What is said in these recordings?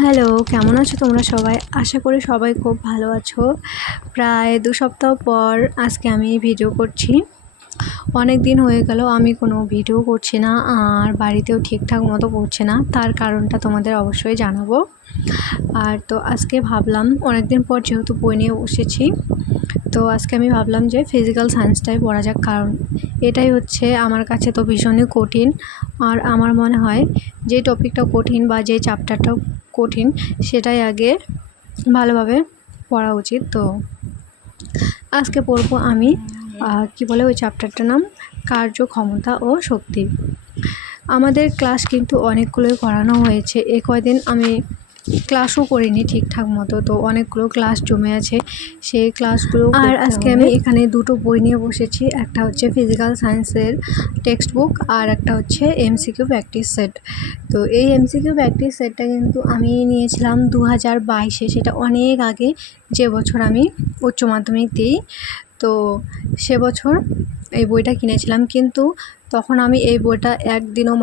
Hello, কেমন আছো তোমরা সবাই? আশা করি সবাই খুব ভালো আছো। প্রায় ২ সপ্তাহ পর আজকে আমি ভিডিও করছি। অনেক দিন হয়ে গেল আমি কোনো ভিডিও করছি না, আর বাড়িতেও ঠিকঠাক মতো পড়ছে না। তার কারণটা তোমাদের অবশ্যই জানাবো। আর তো আজকে ভাবলাম অনেক দিন পর যেহেতু বই নিয়ে বসেছি, তো আজকে আমি ভাবলাম যে ফিজিক্যাল সায়েন্সটাই পড়া যাক, কারণ এটাই হচ্ছে আমার কাছে তো ভীষণই কঠিন। আর আমার মনে হয় যে টপিকটা কঠিন বা যে চ্যাপ্টারটা কঠিন সেটাই আগে ভালোভাবে পড়া উচিত। তো আজকে পড়বো আমি কি বলে ওই চ্যাপ্টারটার নাম কার্যক্ষমতা ও শক্তি। আমাদের ক্লাস কিন্তু অনেকগুলোই করানো হয়েছে। এই কয়দিন আমি ক্লাসও করিনি ঠিকঠাক মতো, তো অনেকগুলো ক্লাস জমে আছে, সেই ক্লাসগুলো। আর আজকে আমি এখানে দুটো বই নিয়ে বসেছি, একটা হচ্ছে ফিজিক্যাল সায়েন্সের টেক্সট বুক আর একটা হচ্ছে এমসিকিউ প্র্যাকটিস সেট। তো এই এমসিকিউ প্র্যাকটিস সেটটা কিন্তু আমি নিয়েছিলাম 2022-এ, সেটা অনেক আগে, যে বছর আমি উচ্চ মাধ্যমিক দিই। তো সে বছর এই বইটা কিনেছিলাম, কিন্তু তখন আমি এই বইটা একদিনও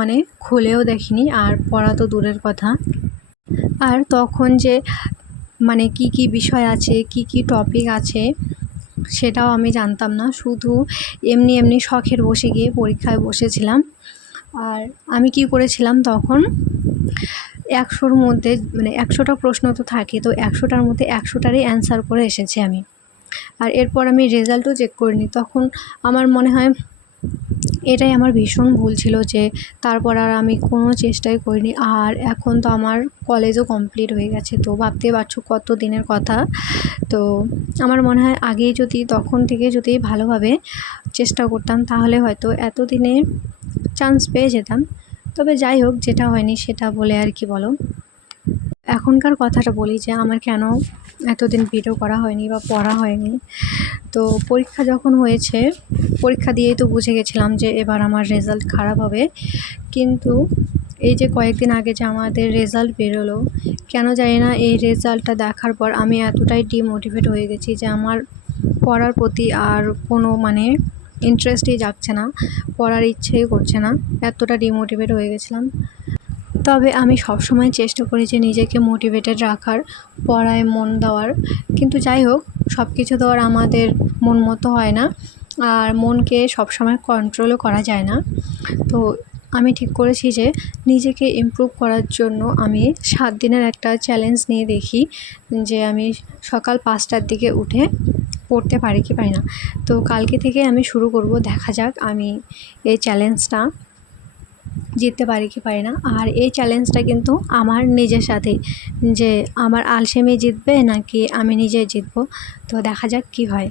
খুলেও দেখিনি, আর পড়া তো দূরের কথা। আর তখন যে কি কি বিষয় আছে, কি কি টপিক আছে সেটাও আমি জানতাম না, শুধু এমনি এমনি শখের বসে গিয়ে পরীক্ষায় বসেছিলাম। আর আমি কি করেছিলাম তখন, 100-র মধ্যে 100টা প্রশ্ন তো থাকে, তো 100টার মধ্যে 100টারই অ্যান্সার করে এসেছি আমি। আর এরপর আমি রেজাল্টও চেক করিনি। তখন আমার মনে হয় এটাই আমার ভীষণ ভুল ছিল, যে তারপর আর আমি কোনো চেষ্টাই করিনি। আর এখন তো আমার কলেজও কমপ্লিট হয়ে গেছে, তো ভাবতে পারছো কত দিনের কথা। তো আমার মনে হয় আগেই যদি, তখন থেকে যদি ভালোভাবে চেষ্টা করতাম, তাহলে হয়তো এতদিনে চান্স পেয়ে যেতাম। তবে যাই হোক, যেটা হয়নি সেটা বলে আর কি বলো। এখনকার কথাটা বলি যে আমার কেন এতদিন ভিডিও করা হয়নি বা পড়া হয়নি। তো পরীক্ষা যখন হয়েছে, পরীক্ষা দিয়েই তো বুঝে গেছিলাম যে এবার আমার রেজাল্ট খারাপ হবে। কিন্তু এই যে কয়েকদিন আগে যে আমাদের রেজাল্ট বেরোলো, কেন জানি না এই রেজাল্টটা দেখার পর আমি এতটাই ডিমোটিভেট হয়ে গেছি যে আমার পড়ার প্রতি আর কোনো ইন্টারেস্টই জাগছে না, পড়ার ইচ্ছেই করছে না, এতটা ডিমোটিভেট হয়ে গেছিলাম। তবে আমি সবসময় চেষ্টা করি যে নিজেকে মোটিভেটেড রাখার, পড়ায় মন দেওয়ার। কিন্তু যাই হোক, সব কিছু তো আর আমাদের মন মতো হয় না, আর মনকে সবসময় কন্ট্রোলও করা যায় না। তো আমি ঠিক করেছি যে নিজেকে ইমপ্রুভ করার জন্য আমি 7 দিনের একটা চ্যালেঞ্জ নিয়ে দেখি, যে আমি সকাল 5টার দিকে উঠে পড়তে পারি কি পারি না। তো কালকে থেকে আমি শুরু করব, দেখা যাক আমি এই চ্যালেঞ্জটা জিততে পারি কি পারি না। আর এই চ্যালেঞ্জটা কিন্তু আমার নিজের সাথে, যে আমার আলসেমি জিতবে নাকি আমি নিজে জিতবো, তো দেখা যাক কি হয়।